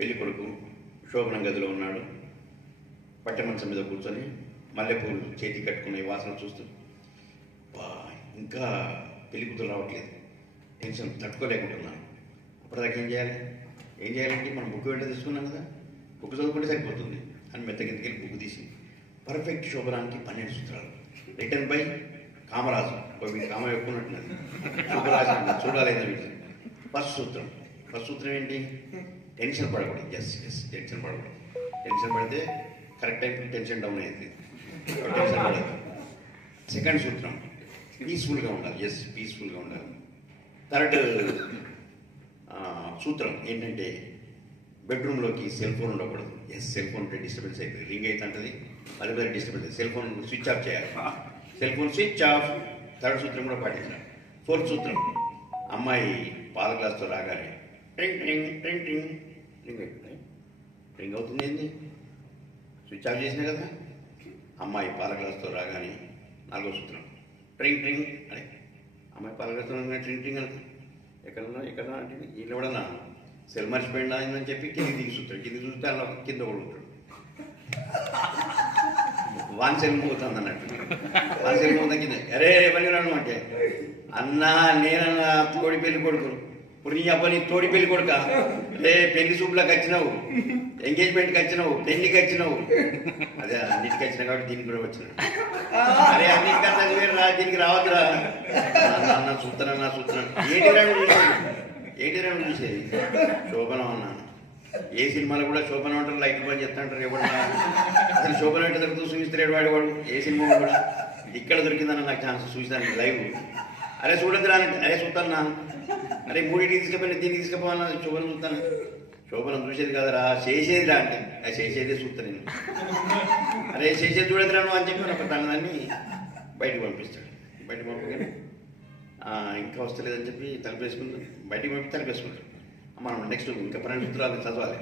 పెళ్లి కొడుకు శోభనం గదిలో ఉన్నాడు. పట్టె మంచం మీద కూర్చొని మల్లెపూలు చేతి కట్టుకునే వాసన చూస్తూ ఇంకా పెళ్లి కూతురు రావట్లేదు, టెన్షన్ తట్టుకోలేకుంటున్నాను. అప్పటిదాకా ఏం చేయాలంటే మనం బుక్ వెంట తీసుకున్నాం కదా, బుక్ చదువుకుంటే సరిపోతుంది అని మెత్తకెత్తికెళ్ళి బుక్ తీసి పర్ఫెక్ట్ శోభనానికి 12 సూత్రాలు రిటర్న్ బై కామరాజు. కామ ఎక్కున్నట్టున్నది, శోభరాజు చూడాలేదా వీటి. ఫస్ట్ సూత్రం ఏంటి? టెన్షన్ పడకూడదు. టెన్షన్ పడకూడదు. టెన్షన్ పడితే కరెక్ట్ టైంకి టెన్షన్ డౌన్ అయింది, టెన్షన్ పడదు. సెకండ్ సూత్రం పీస్ఫుల్గా ఉండాలి. పీస్ఫుల్గా ఉండాలి. థర్డ్ సూత్రం ఏంటంటే బెడ్రూమ్లోకి సెల్ ఫోన్ ఉండకూడదు. సెల్ ఫోన్ ఉంటే డిస్టర్బెన్స్ అయిపోయింది, రింగ్ అయితే అంటది, పదే disturbance. Cell phone switch off చేయాలి. Cell phone switch off. Third సూత్రం కూడా పాటించాలి. ఫోర్త్ సూత్రం అమ్మాయి పాల గ్లాస్తో రాగానే ట్రింగ్ ట్రింగ్ ట్రింగ్ ట్రింగ్ రింగ్ అవుతుంది. రింగ్ అవుతుంది ఏంది? స్విచ్ ఆఫ్ చేసినా కదా. అమ్మాయి పాల గ్లాస్తో రాగానే 4వ సూత్రం ట్రింగ్ ట్రింగ్ అదే అమ్మాయి పాల గ్లాస్తో రాగానే ట్రింగ్ ట్రింగ్ అంటే ఎక్కడన్నా అంటే వీళ్ళు ఎవడన్నా సెల్ మర్చిపోయిందా అని చెప్పి కింది సూత్రం. కింది చూస్తే అలా కింద కూడా ఉంటాడు. వాన్ సెల్ మోగుతుంది అన్నట్టు. వాన్ సెల్ మోగుతా కింద అరే ఎవరిని రాను అంటే అన్నా నేనన్నా తోడి పెళ్లి కొడుకు. ఇప్పుడు నీ అబ్బాయి తోడి పెళ్లి కొడుక రే పెళ్లి చూపులకు వచ్చినావు, ఎంగేజ్మెంట్కి వచ్చినావు, పెళ్లికి వచ్చినావు. అదే అన్నిటికి వచ్చినా కాబట్టి దీనికి కూడా వచ్చినావు. అరే అన్నిటికన్నా రా, దీనికి రావద్దురా. చూస్తున్నాను ఏంటి రాను చూసేది శోభనం అన్నాను. ఏ సినిమాలో కూడా శోభనం అంటారు, లైట్ పని చెప్తా అంటారు. ఎవడన్నా అసలు శోభనం అంటే దొరుకుతూ చూపిస్తాడు వాడు. ఏ సినిమా కూడా ఇక్కడ దొరికిందన్న నాకు ఛాన్స్ చూసాను లైవ్. అరే చూడద్దు రానంటే అరే చూస్తాను. అరే మూడింటికి తీసుకుపోయిన దీనికి తీసుకుపోవాలన్నా శోభనం చూస్తాను. శోభనం చూసేది కదరా, చేసేది రా అంటే అది చేసేదే చూస్తాను నేను. అరే చేసేది చూడదు రాను అని చెప్పి ఒక దాన్ని బయటకు పంపిస్తాడు. బయటకు పంపగానే ఇంకా వస్తలేదని చెప్పి తలుపేసుకుంటాం. బయటికి పంపి తలుపేసుకుంటాం. మనం నెక్స్ట్ ఇంకా 12 సూత్రాలు చదవాలి.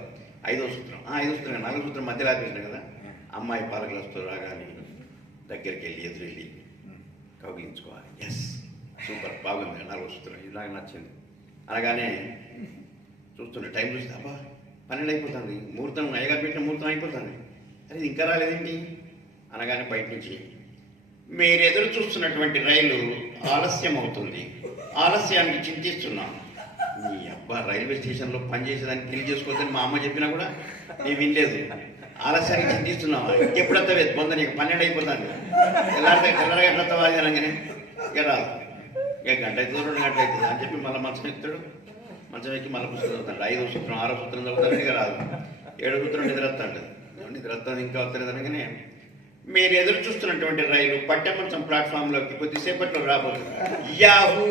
5వ సూత్రం 4వ సూత్రం మధ్యలో ఆపేసినాం కదా. అమ్మాయి పాల గ్లాస్తో రాగానే దగ్గరికి వెళ్ళి ఎదురెళ్ళి కౌగిలించుకోవాలి. సూపర్, బాగుంది 4వ సూత్రం. ఇది నాకు నచ్చింది. అనగానే చూస్తుండే టైం చూస్తే అబ్బా 12 అయిపోతుంది, ముహూర్తం అయ్యగారు పెట్టిన ముహూర్తం అయిపోతుంది. అది ఇంకా రాలేదేంటి అనగానే బయట నుంచి మీరు ఎదురు చూస్తున్నటువంటి రైలు ఆలస్యం అవుతుంది, ఆలస్యానికి చింతిస్తున్నాం. నీ అబ్బా రైల్వే స్టేషన్లో పనిచేసేదానికి పెళ్లి చేసుకోవద్దని మా అమ్మ చెప్పినా కూడా నేను వినలేదు. ఆలస్యానికి చింతిస్తున్నావా? ఇంకెప్పుడు వస్తావు పొంద, నీకు 12 అయిపోతుంది, తెల్లారిగా ఎట్లా వస్తావా అనగానే ఇక రాదు. ఇక గంట అవుతుంది 2 గంటలు అవుతుంది అని చెప్పి మళ్ళీ మంచం ఎక్కుతాడు. మంచం ఎక్కి మళ్ళీ పుస్తకం చదువుతాడు. 5వ సూత్రం 6వ సూత్రం చదువుతాడు. ఇక రాదు. 7వ సూత్రం నిద్రస్తా ఉంటుంది. నిద్రస్తుంది ఇంకా వస్తలేదు అనగానే మీరు ఎదురు చూస్తున్నటువంటి రైలు పట్టెమంచం ప్లాట్ఫామ్లోకి కొద్దిసేపట్లో రాబోతుంది. యాహూ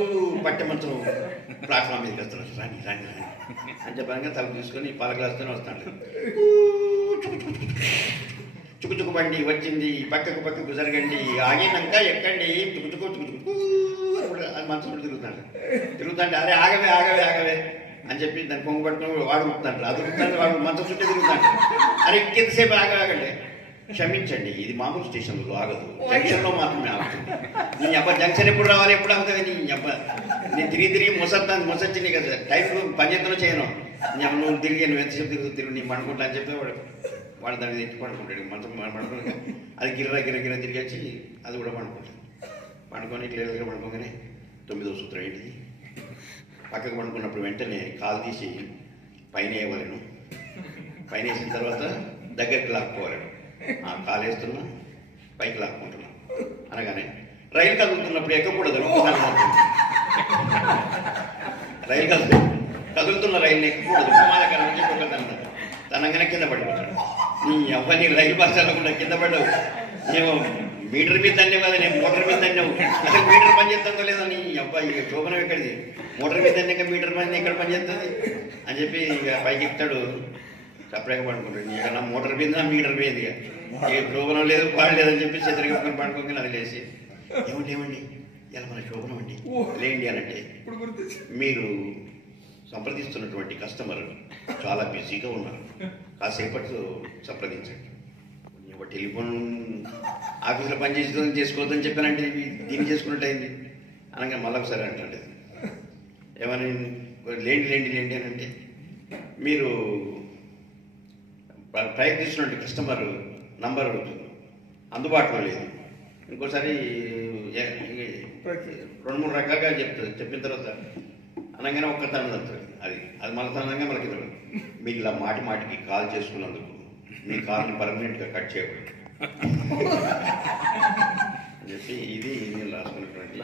పట్టెమంచం ప్లాట్ఫామ్ మీదకి వస్తున్నాడు. రాని అని చెప్పాక తల తీసుకొని పాల గ్లాస్తోనే వస్తాడు. చుకుచుకు బండి వచ్చింది, పక్కకు జరగండి, ఆగినాక ఎక్కండి, చుకుచుకు అది మంచం తిరుగుతాంటే అరే ఆగవే అని చెప్పి దాన్ని కొంగు పట్టుకుని వాడు ఉడుకుతాడు. అది ఉడుకుతాడు, వాడు మంచం చుట్టే తిరుగుతాడు. అరే ఇంకెంతసేపు ఆగండి. క్షమించండి, ఇది మామూలు స్టేషన్లో ఆగదు, జంక్షన్లో మాత్రమే ఆగుతుంది. నీ అబ్బా జంక్షన్ ఎప్పుడు రావాలి, ఎప్పుడు ఆగుతుంది? నీ అబ్బా నేను తిరిగి మొసొచ్చి నీకు టైంలో పనిచేద్దాలో చేయను. నువ్వు నువ్వు ఎంతసేపు తిరుగు నీ పడుకుంటా అని చెప్పి వాడు దాన్ని ఎక్కి పడుకుంటాడు. మంచం పడుకుంటా అది గిర్ర తిరిగి వచ్చి అది కూడా పడుకుంటాడు. పండుకొని క్లియర్గా పడుకోగానే 9వ సూత్రం ఏంటిది? పక్కకు పండుకున్నప్పుడు వెంటనే కాలు తీసి పైన వేయవలను. పైన వేసిన తర్వాత దగ్గరికి లాక్కోవాలను. కాలు వేస్తున్నా పైకి లాక్కుంటున్నా అనగానే రైలు కదులుతున్నప్పుడు ఎక్కకూడదు. రైలు కదులుతున్న రైలు ఎక్కకూడదు, ప్రమాదకరం అని చెప్పి తనగానే కింద పడిపోతాడు. నీ అవ్వని రైలు బస్సులో కూడా కింద పడ్డావు. ఏమో మీటర్ మీద అన్నీ కదా, నేను మోటార్ మీద అన్నావు. అసలు మీటర్ పని చేస్తుందో లేదో నీ అబ్బాయి శోభనం ఎక్కడిది? మోటార్ మీద అన్నాక మీటర్ పని ఎక్కడ పని చేస్తుంది అని చెప్పి ఇక పైకి ఎక్కుతాడు. సపరేట్గా పడుకుంటాడు. ఇక నా మోటార్ మీద మీటర్ పోయింది, ఇక శోభనం లేదు పాడలేదని చెప్పి చెద్దరికి పడుకోగానే అది లేచి ఏమండి ఇలా మన శోభనం అండి లేండి అనంటే మీరు సంప్రదిస్తున్నటువంటి కస్టమర్ చాలా బిజీగా ఉన్నారు, కాసేపట్లో సంప్రదించండి. టెలిఫోన్ ఆఫీసులో చేసుకోవద్దని చెప్పానంటే దీన్ని చేసుకున్నట్టు అయింది అనగా మళ్ళీ ఒకసారి అంటే ఏమని లేండి అని అంటే మీరు ప్రయత్నిస్తున్నటువంటి కస్టమర్ నంబర్ అందుబాటులో లేదు. ఇంకోసారి 2-3 రకాలుగా చెప్తుంది. చెప్పిన తర్వాత అనగానే ఒక్క తనం అవుతుంది. అది మన తనంగా మనకి మీకు ఇలా మాటికి కాల్ చేసుకున్నందుకు మీ కాల్ని పర్మనెంట్గా కట్ చేయకూడదు అని చెప్పి ఇది నేను రాసుకున్నటువంటి